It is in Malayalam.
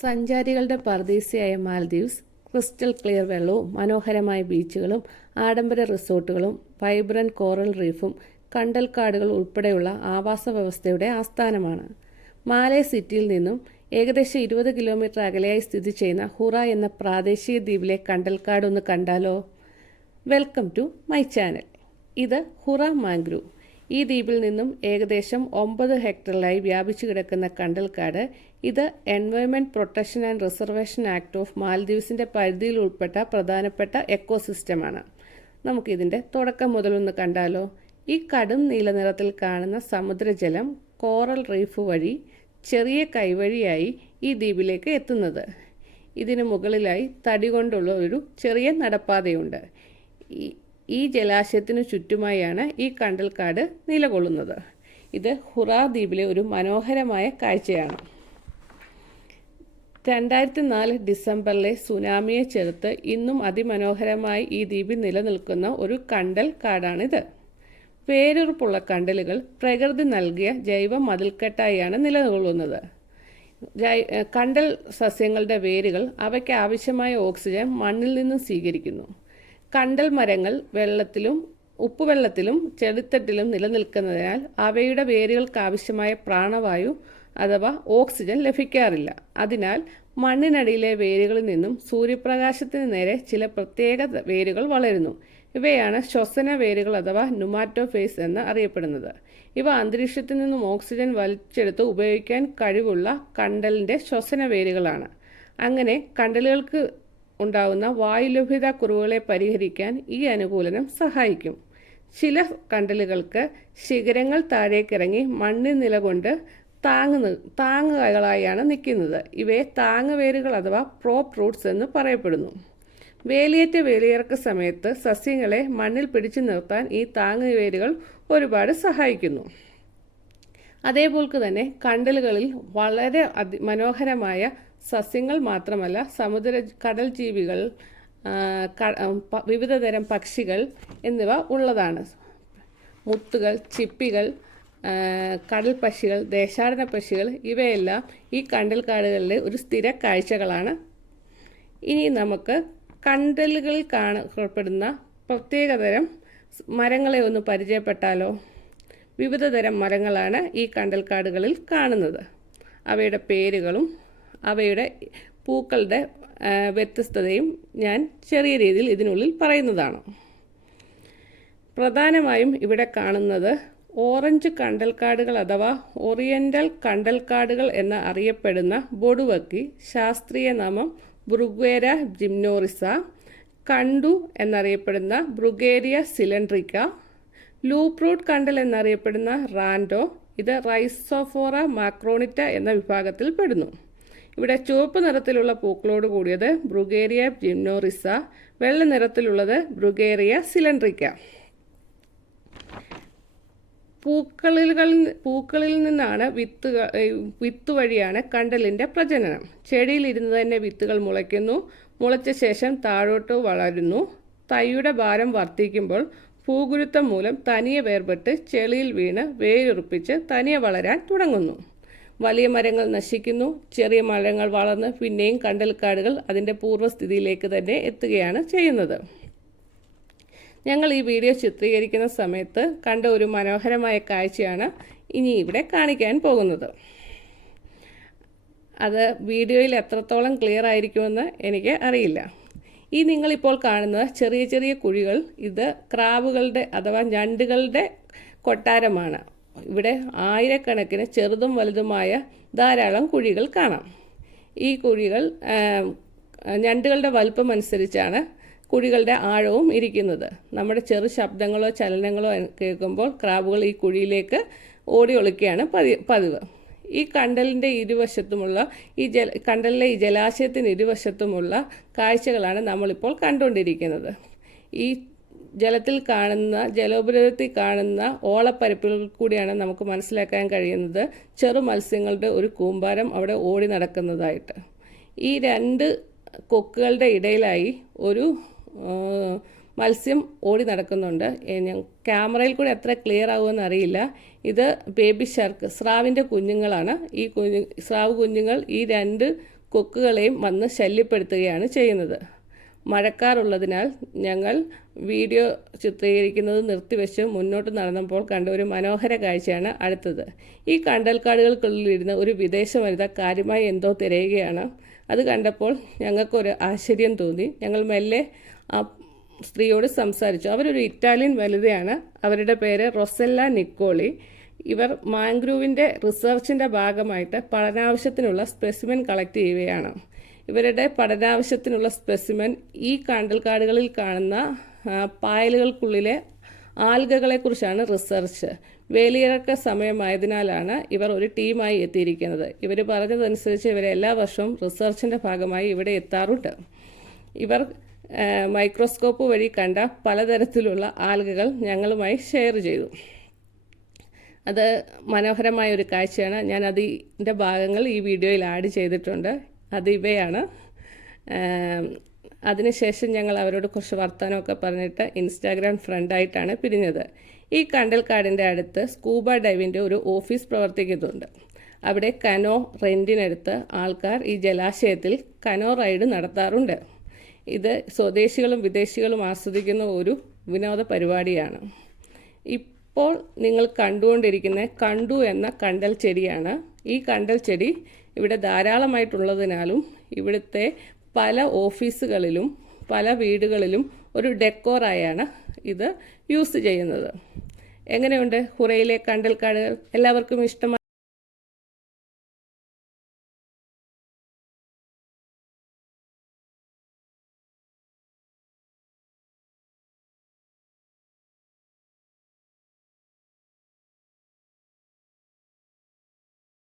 സഞ്ചാരികളുടെ പറുദീസയായ മാൽദീവ്സ് ക്രിസ്റ്റൽ ക്ലിയർ വെള്ളവും മനോഹരമായ ബീച്ചുകളും ആഡംബര റിസോർട്ടുകളും വൈബ്രന്റ് കോറൽ റീഫും കണ്ടൽക്കാടുകൾ ഉൾപ്പെടെയുള്ള ആവാസ വ്യവസ്ഥയുടെ ആസ്ഥാനമാണ്. മാലേ സിറ്റിയിൽ നിന്നും ഏകദേശം 20 കിലോമീറ്റർ അകലെയായി സ്ഥിതി ചെയ്യുന്ന ഹുറ എന്ന പ്രാദേശിക ദ്വീപിലെ കണ്ടൽക്കാടൊന്ന് കണ്ടാലോ? Welcome to my channel. ഇത് ഹുറ മാൻഗ്രൂവ്. ഈ ദ്വീപിൽ നിന്നും ഏകദേശം 9 ഹെക്ടറിലായി വ്യാപിച്ചു കിടക്കുന്ന കണ്ടൽക്കാട് ഇത് environment protection and reservation act of മാൽദീവ്സിന്റെ പരിധിയിൽ ഉൾപ്പെട്ട പ്രധാനപ്പെട്ട എക്കോസിസ്റ്റമാണ്. നമുക്കിതിൻ്റെ തുടക്കം മുതലൊന്ന് കണ്ടാലോ? ഈ കടും നീല നിറത്തിൽ കാണുന്ന സമുദ്രജലം കോറൽ റീഫ് വഴി ചെറിയ കൈവഴിയായി ഈ ദ്വീപിലേക്ക് എത്തുന്നത്. ഇതിനു മുകളിലായി തടി കൊണ്ടുള്ള ഒരു ചെറിയ നടപ്പാതയുണ്ട്. ഈ ജലാശയത്തിനു ചുറ്റുമായാണ് ഈ കണ്ടൽക്കാട് നിലകൊള്ളുന്നത്. ഇത് ഹുറ ദ്വീപിലെ ഒരു മനോഹരമായ കാഴ്ചയാണ്. 2004 ഡിസംബറിലെ സുനാമിയെ ചെറുത്ത് ഇന്നും അതിമനോഹരമായി ഈ ദ്വീപിൽ നിലനിൽക്കുന്ന ഒരു കണ്ടൽ കാടാണിത്. വേരുറപ്പുള്ള കണ്ടലുകൾ പ്രകൃതി നൽകിയ ജൈവ മതിൽക്കെട്ടായാണ് നിലകൊള്ളുന്നത്. കണ്ടൽ സസ്യങ്ങളുടെ വേരുകൾ അവയ്ക്ക് ആവശ്യമായ ഓക്സിജൻ മണ്ണിൽ നിന്നും സ്വീകരിക്കുന്നു. കണ്ടൽ മരങ്ങൾ വെള്ളത്തിലും ഉപ്പുവെള്ളത്തിലും ചെടിത്തട്ടിലും നിലനിൽക്കുന്നതിനാൽ അവയുടെ വേരുകൾക്ക് ആവശ്യമായ പ്രാണവായു അഥവാ ഓക്സിജൻ ലഭിക്കാറില്ല. അതിനാൽ മണ്ണിനടിയിലെ വേരുകളിൽ നിന്നും സൂര്യപ്രകാശത്തിന് നേരെ ചില പ്രത്യേക വേരുകൾ വളരുന്നു. ഇവയാണ് ശ്വസന വേരുകൾ അഥവാ ന്യൂമാറ്റോഫേസ് എന്ന് അറിയപ്പെടുന്നത്. ഇവ അന്തരീക്ഷത്തിൽ നിന്നും ഓക്സിജൻ വലിച്ചെടുത്ത് ഉപയോഗിക്കാൻ കഴിവുള്ള കണ്ടലിൻ്റെ ശ്വസന വേരുകളാണ്. അങ്ങനെ കണ്ടലുകൾക്ക് ഉണ്ടാകുന്ന വായുലഭ്യത കുറവുകളെ പരിഹരിക്കാൻ ഈ അനുകൂലനം സഹായിക്കും. ചില കണ്ടലുകൾക്ക് ശിഖരങ്ങൾ താഴേക്കിറങ്ങി മണ്ണിൽ നിലകൊണ്ട് താങ്ങുകളായാണ് നിൽക്കുന്നത്. ഇവയെ താങ്ങുവേരുകൾ അഥവാ പ്രോപ്പ് റൂട്ട്സ് എന്ന് പറയപ്പെടുന്നു. വേലിയിറക്ക സമയത്ത് സസ്യങ്ങളെ മണ്ണിൽ പിടിച്ചു നിർത്താൻ ഈ താങ്ങുവേരുകൾ ഒരുപാട് സഹായിക്കുന്നു. അതേപോലെ തന്നെ കണ്ടലുകളിൽ വളരെ മനോഹരമായ സസ്യങ്ങൾ മാത്രമല്ല കടൽ ജീവികൾ, വിവിധതരം പക്ഷികൾ എന്നിവ ഉള്ളതാണ്. മുത്തുകൾ, ചിപ്പികൾ, കടൽ പക്ഷികൾ, ദേശാടന പക്ഷികൾ ഇവയെല്ലാം ഈ കണ്ടൽക്കാടുകളിലെ ഒരു സ്ഥിര കാഴ്ചകളാണ്. ഇനി നമുക്ക് കണ്ടലുകളിൽ കാണപ്പെടുന്ന പ്രത്യേകതരം മരങ്ങളെ ഒന്ന് പരിചയപ്പെട്ടാലോ? വിവിധതരം മരങ്ങളാണ് ഈ കണ്ടൽക്കാടുകളിൽ കാണുന്നത്. അവയുടെ പേരുകളും അവയുടെ പൂക്കളുടെ വ്യത്യസ്തതയും ഞാൻ ചെറിയ രീതിയിൽ ഇതിനുള്ളിൽ പറയുന്നതാണ്. പ്രധാനമായും ഇവിടെ കാണുന്നത് ഓറഞ്ച് കണ്ടൽക്കാടുകൾ അഥവാ ഓറിയന്റൽ കണ്ടൽക്കാടുകൾ എന്ന് അറിയപ്പെടുന്ന ബൊഡുവക്കി, ശാസ്ത്രീയ നാമം ബ്രുഗേര ജിംനോറിസ, കണ്ടു എന്നറിയപ്പെടുന്ന ബ്രുഗേരിയ സിലൻഡ്രിക്ക, ലൂപ്രൂട്ട് കണ്ടൽ എന്നറിയപ്പെടുന്ന റാൻഡോ, ഇത് റൈസോഫോറ മാക്രോണിറ്റ എന്ന വിഭാഗത്തിൽ പെടുന്നു. ഇവിടെ ചുവപ്പ് നിറത്തിലുള്ള പൂക്കളോട് കൂടിയത് ബ്രുഗേരിയ ജിംനോറിസ, വെള്ള നിറത്തിലുള്ളത് ബ്രുഗേറിയ സിലൻഡ്രിക്ക. പൂക്കളിൽ നിന്നാണ് വിത്ത് വഴിയാണ് കണ്ടലിൻ്റെ പ്രജനനം. ചെടിയിൽ ഇരുന്ന് തന്നെ വിത്തുകൾ മുളയ്ക്കുന്നു. മുളച്ച ശേഷം താഴോട്ട് വളരുന്നു. തൈയുടെ ഭാരം വർദ്ധിക്കുമ്പോൾ ഭൂഗുരുത്വം മൂലം തനിയെ വേർപെട്ട് ചെളിയിൽ വീണ് വേരുറപ്പിച്ച് തനിയെ വളരാൻ തുടങ്ങുന്നു. വലിയ മരങ്ങൾ നശിക്കുന്നു. ചെറിയ മരങ്ങൾ വളർന്ന് പിന്നെയും കണ്ടൽക്കാടുകൾ അതിൻ്റെ പൂർവ്വസ്ഥിതിയിലേക്ക് തന്നെ എത്തുകയാണ് ചെയ്യുന്നത്. ഞങ്ങൾ ഈ വീഡിയോ ചിത്രീകരിക്കുന്ന സമയത്ത് കണ്ട ഒരു മനോഹരമായ കാഴ്ചയാണ് ഇനി ഇവിടെ കാണിക്കാൻ പോകുന്നത്. അത് വീഡിയോയിൽ എത്രത്തോളം ക്ലിയർ ആയിരിക്കുമെന്ന് എനിക്ക് അറിയില്ല. ഈ നിങ്ങളിപ്പോൾ കാണുന്നത് ചെറിയ ചെറിയ കുഴികൾ, ഇത് ക്രാബുകളുടെ അഥവാ ഞണ്ടുകളുടെ കൊട്ടാരമാണ്. ഇവിടെ ആയിരക്കണക്കിന് ചെറുതും വലുതുമായ ധാരാളം കുഴികൾ കാണാം. ഈ കുഴികൾ ഞണ്ടുകളുടെ വലുപ്പം അനുസരിച്ചാണ് കുഴികളുടെ ആഴവും ഇരിക്കുന്നത്. നമ്മുടെ ചെറു ശബ്ദങ്ങളോ ചലനങ്ങളോ കേൾക്കുമ്പോൾ ക്രാബുകൾ ഈ കുഴിയിലേക്ക് ഓടി ഒളിക്കുകയാണ് പതിവ്. ഈ കണ്ടലിൻ്റെ ഇരുവശത്തുമുള്ള കണ്ടലിലെ ഈ ജലാശയത്തിന് ഇരുവശത്തുമുള്ള കാഴ്ചകളാണ് നമ്മളിപ്പോൾ കണ്ടുകൊണ്ടിരിക്കുന്നത്. ഈ ജലോപരിതലത്തിൽ കാണുന്ന ഓളപ്പരപ്പുകൾ കൂടിയാണ് നമുക്ക് മനസ്സിലാക്കാൻ കഴിയുന്നത് ചെറു മത്സ്യങ്ങളുടെ ഒരു കൂമ്പാരം അവിടെ ഓടി നടക്കുന്നതായിട്ട്. ഈ രണ്ട് കൊക്കുകളുടെ ഇടയിലായി ഒരു മത്സ്യം ഓടി നടക്കുന്നുണ്ട്. ക്യാമറയിൽ കൂടി എത്ര ക്ലിയർ ആകുമെന്ന് അറിയില്ല. ഇത് ബേബി ഷാർക്ക്, സ്രാവിൻ്റെ കുഞ്ഞുങ്ങളാണ്. ഈ സ്രാവ് കുഞ്ഞുങ്ങൾ ഈ രണ്ട് കൊക്കുകളെയും വന്ന് ശല്യപ്പെടുത്തുകയാണ് ചെയ്യുന്നത്. മഴക്കാറുള്ളതിനാൽ ഞങ്ങൾ വീഡിയോ ചിത്രീകരിക്കുന്നത് നിർത്തിവെച്ച് മുന്നോട്ട് നടന്നപ്പോൾ കണ്ട ഒരു മനോഹര കാഴ്ചയാണ് അടുത്തത്. ഈ കണ്ടൽക്കാടുകൾക്കുള്ളിലിരുന്ന് ഒരു വിദേശ വനിത കാര്യമായി എന്തോ തിരയുകയാണ്. അത് കണ്ടപ്പോൾ ഞങ്ങൾക്കൊരു ആശ്ചര്യം തോന്നി. ഞങ്ങൾ മെല്ലെ ആ സ്ത്രീയോട് സംസാരിച്ചു. അവരൊരു ഇറ്റാലിയൻ വനിതയാണ്. അവരുടെ പേര് റൊസെല്ല നിക്കോളി. ഇവർ മാംഗ്രൂവിൻ്റെ റിസർച്ചിൻ്റെ ഭാഗമായിട്ട് പഠനാവശ്യത്തിനുള്ള സ്പെസിമെൻ കളക്ട് ചെയ്യുകയാണ്. ഇവരുടെ പഠനാവശ്യത്തിനുള്ള സ്പെസിമെൻ ഈ കണ്ടൽക്കാടുകളിൽ കാണുന്ന പായലുകൾക്കുള്ളിലെ ആൽഗകളെക്കുറിച്ചാണ് റിസർച്ച്. വേലിയിറക്ക സമയമായതിനാലാണ് ഇവർ ഒരു ടീമായി എത്തിയിരിക്കുന്നത്. ഇവർ പറഞ്ഞതനുസരിച്ച് ഇവർ എല്ലാ വർഷവും റിസർച്ചിൻ്റെ ഭാഗമായി ഇവിടെ എത്താറുണ്ട്. ഇവർ മൈക്രോസ്കോപ്പ് വഴി കണ്ട പലതരത്തിലുള്ള ആൽഗകൾ ഞങ്ങളുമായി ഷെയർ ചെയ്തു. അത് മനോഹരമായ ഒരു കാഴ്ചയാണ്. ഞാൻ അതിൻ്റെ ഭാഗങ്ങൾ ഈ വീഡിയോയിൽ ആഡ് ചെയ്തിട്ടുണ്ട്. അത് ഇവയാണ്. അതിനുശേഷം ഞങ്ങൾ അവരോട് കുറച്ച് വർത്തമാനമൊക്കെ പറഞ്ഞിട്ട് ഇൻസ്റ്റാഗ്രാം ഫ്രണ്ടായിട്ടാണ് പിരിഞ്ഞത്. ഈ കണ്ടൽക്കാടിൻ്റെ അടുത്ത് സ്കൂബ ഡൈവിൻ്റെ ഒരു ഓഫീസ് പ്രവർത്തിക്കുന്നുണ്ട്. അവിടെ കനോ റെൻറ്റിനെടുത്ത് ആൾക്കാർ ഈ ജലാശയത്തിൽ കനോ റൈഡ് നടത്താറുണ്ട്. ഇത് സ്വദേശികളും വിദേശികളും ആസ്വദിക്കുന്ന ഒരു വിനോദ പരിപാടിയാണ്. ഇപ്പോൾ നിങ്ങൾ കണ്ടുകൊണ്ടിരിക്കുന്ന കണ്ടു എന്ന കണ്ടൽ ചെടിയാണ്. ഈ കണ്ടൽ ചെടി ഇവിടെ ധാരാളമായിട്ടുള്ളതിനാലും ഇവിടുത്തെ പല ഓഫീസുകളിലും പല വീടുകളിലും ഒരു ഡെക്കോറായാണ് ഇത് യൂസ് ചെയ്യുന്നത്. എങ്ങനെയുണ്ട് ഹുറയിലെ കണ്ടൽക്കാടുകൾ? എല്ലാവർക്കും ഇഷ്ടമായി?